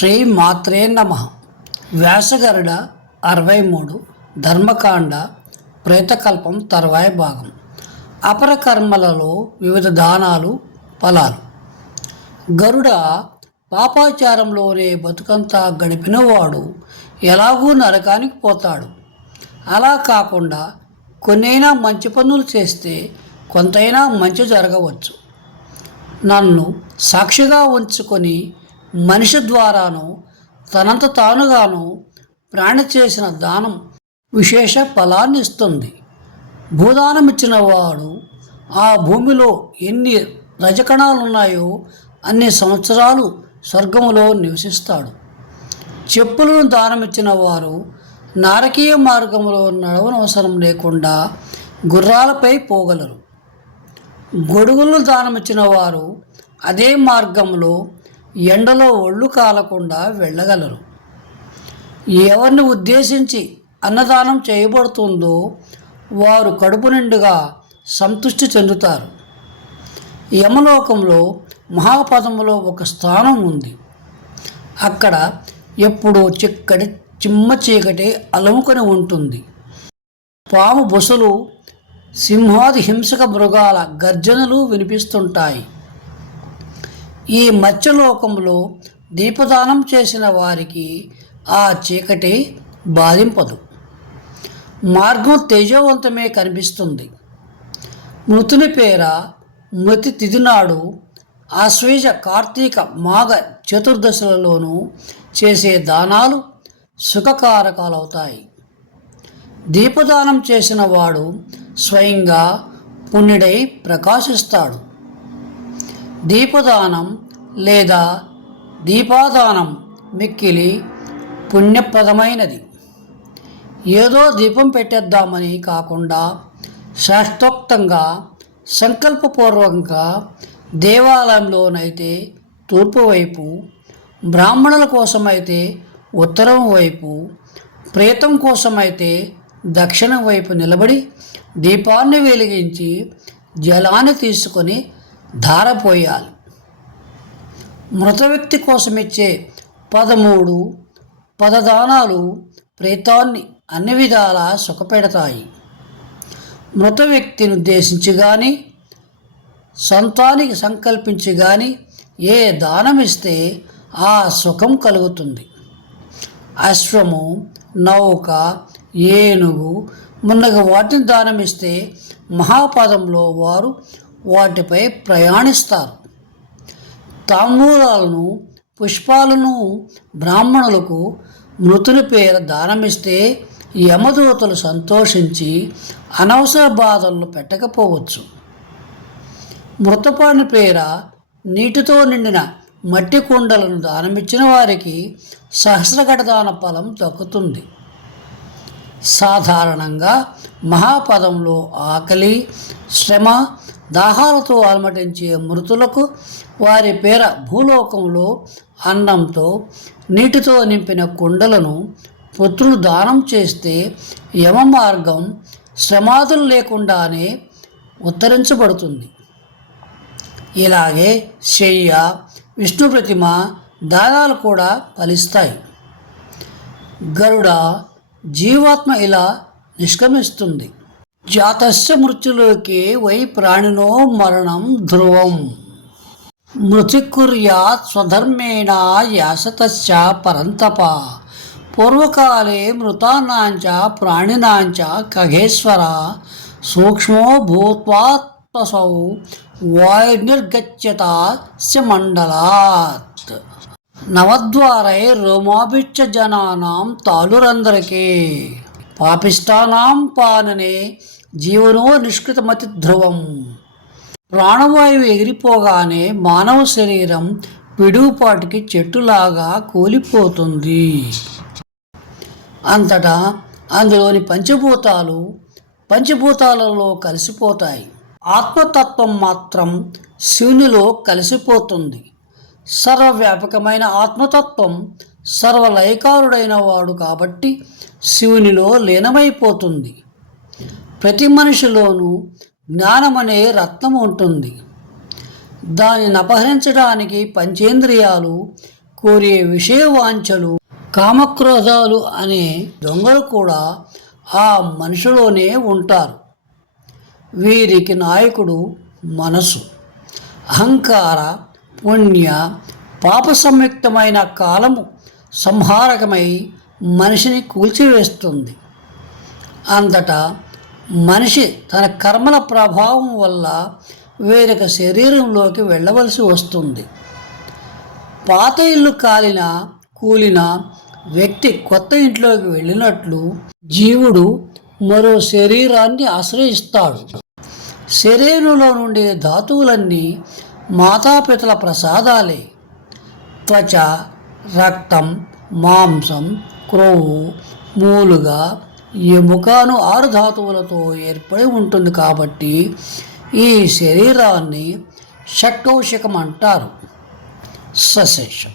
శ్రీ మాత్రే నమ. వ్యాసగరుడ అరవై మూడు ధర్మకాండ ప్రేతకల్పం తర్వాయి భాగం. అపర కర్మలలో వివిధ దానాలు ఫలాలు. గరుడ పాపాచారంలోనే బతుకంతా గడిపినవాడు ఎలాగూ నరకానికి పోతాడు. అలా కాకుండా కొన్నైనా మంచి పనులు చేస్తే కొంతైనా మంచి జరగవచ్చు. నన్ను సాక్షిగా ఉంచుకొని మనిషి ద్వారాను తనంత తానుగాను ప్రాణి చేసిన దానం విశేష ఫలాన్ని ఇస్తుంది. భూదానం ఇచ్చిన వాడు ఆ భూమిలో ఎన్ని రజకణాలు ఉన్నాయో అన్ని సంవత్సరాలు స్వర్గములో నివసిస్తాడు. చెప్పులను దానమిచ్చిన వారు నారకీయ మార్గంలో నడవనవసరం లేకుండా గుర్రాలపై పోగలరు. గొడుగులను దానమిచ్చిన వారు అదే మార్గంలో ఎండలో ఒళ్ళు కాలకుండా వెళ్ళగలరు. ఎవరిని ఉద్దేశించి అన్నదానం చేయబడుతుందో వారు కడుపు నిండుగా సంతృష్టి చెందుతారు. యమలోకంలో మహాపదములో ఒక స్థానం ఉంది. అక్కడ ఎప్పుడూ చిక్కటి చిమ్మ చీకటి అలముకొని ఉంటుంది. పాము బొసలు సింహాది హింసక మృగాల గర్జనలు వినిపిస్తుంటాయి. ఈ మత్స్యలోకంలో దీపదానం చేసిన వారికి ఆ చీకటి బాధింపదు. మార్గం తేజవంతమే కనిపిస్తుంది. మృతుని పేర మృతి తిథి నాడు ఆశ్వేజ కార్తీక మాఘ చతుర్దశలలోనూ చేసే దానాలు సుఖకారకాలవుతాయి. దీపదానం చేసిన వాడు స్వయంగా పుణ్యుడై ప్రకాశిస్తాడు. దీపదానం లేదా దీపాదానం మిక్కిలి పుణ్యప్రదమైనది. ఏదో దీపం పెట్టేద్దామని కాకుండా శాస్త్రోక్తంగా సంకల్పపూర్వకంగా దేవాలయంలోనైతే తూర్పు వైపు బ్రాహ్మణుల కోసమైతే ఉత్తరం వైపు ప్రేతం కోసమైతే దక్షిణం వైపు నిలబడి దీపాన్ని వెలిగించి జలాన్ని తీసుకొని ధారపోయాలి. మృత వ్యక్తి కోసం ఇచ్చే పదమూడు పదదానాలు ప్రేతాన్ని అన్ని విధాలా సుఖపెడతాయి. మృత వ్యక్తిని ఉద్దేశించి కానీ సొంతానికి సంకల్పించి కానీ ఏ దానం ఇస్తే ఆ సుఖం కలుగుతుంది. అశ్వము నౌక ఏనుగు మున్నగ వాటిని దానమిస్తే మహాపదంలో వారు వాటిపై ప్రయాణిస్తారు. తాంబూలాలను పుష్పాలను బ్రాహ్మణులకు మృతుని పేర దానమిస్తే యమదూతలు సంతోషించి అనవసర బాధలను పెట్టకపోవచ్చు. మృతపాని పేర నీటితో నిండిన మట్టి కుండలను దానమిచ్చిన వారికి సహస్రగడదాన ఫలం దక్కుతుంది. సాధారణంగా మహాపదంలో ఆకలి శ్రమ దాహాలతో అలమటించే మృతులకు వారి పేర భూలోకంలో అన్నంతో నీటితో నింపిన కుండలను పుత్రులు దానం చేస్తే యమ మార్గం శ్రమాదులు లేకుండానే ఉత్తరించబడుతుంది. ఇలాగే శయ్య విష్ణు ప్రతిమ దానాలు కూడా ఫలిస్తాయి. గరుడ జీవాత్మ ఇలా నిష్క్రమిస్తుంది. జాతస్య మృత్యులోకి వై ప్రాణినో మరణం ధ్రువం. మృతికుర్యాత్ స్వధర్మేణ యాసతశ్చ పరంతప. పూర్వకాలే మృతానాంచ ప్రాణినాంచ ఖగేశ్వర సూక్ష్మో భూత్వాత్మసౌ వాయుర్గచ్చత మండలాత్. నవద్వారై రోమాభిచ్చ జనానాం తాళురందరికీ పాపిష్టానాం పాననే జీవనో నిష్కృతమతి ధ్రువం. ప్రాణవాయువు ఎగిరిపోగానే మానవ శరీరం పిడుగుపాటికి చెట్టులాగా కూలిపోతుంది. అంతటా అందులోని పంచభూతాలు పంచభూతాలలో కలిసిపోతాయి. ఆత్మతత్వం మాత్రం శివునిలో కలిసిపోతుంది. సర్వవ్యాపకమైన ఆత్మతత్వం సర్వలయకారుడైన వాడు కాబట్టి శివునిలో లీనమైపోతుంది. ప్రతి మనిషిలోనూ జ్ఞానమనే రత్నం ఉంటుంది. దానిని అపహరించడానికి పంచేంద్రియాలు కోరే విషయవాంఛలు కామక్రోధాలు అనే దొంగలు కూడా ఆ మనిషిలోనే ఉంటారు. వీరికి నాయకుడు మనసు అహంకార పుణ్య పాప సంయుక్తమైన కాలము సంహారకమై మనిషిని కూల్చివేస్తుంది. అంతటా మనిషి తన కర్మల ప్రభావం వల్ల వేరొక శరీరంలోకి వెళ్ళవలసి వస్తుంది. పాత ఇల్లు కాలిన కూలిన వ్యక్తి కొత్త ఇంట్లోకి వెళ్ళినట్లు జీవుడు మరో శరీరాన్ని ఆశ్రయిస్తాడు. శరీరంలో నుండే ధాతువులన్నీ మాతాపితల ప్రసాదాలే. త్వచ రక్తం మాంసం క్రొవ్వు మూలుగా ఎముకను ఆరు ధాతువులతో ఏర్పడి ఉంటుంది కాబట్టి ఈ శరీరాన్ని షట్టౌషకం అంటారు. సశేషం.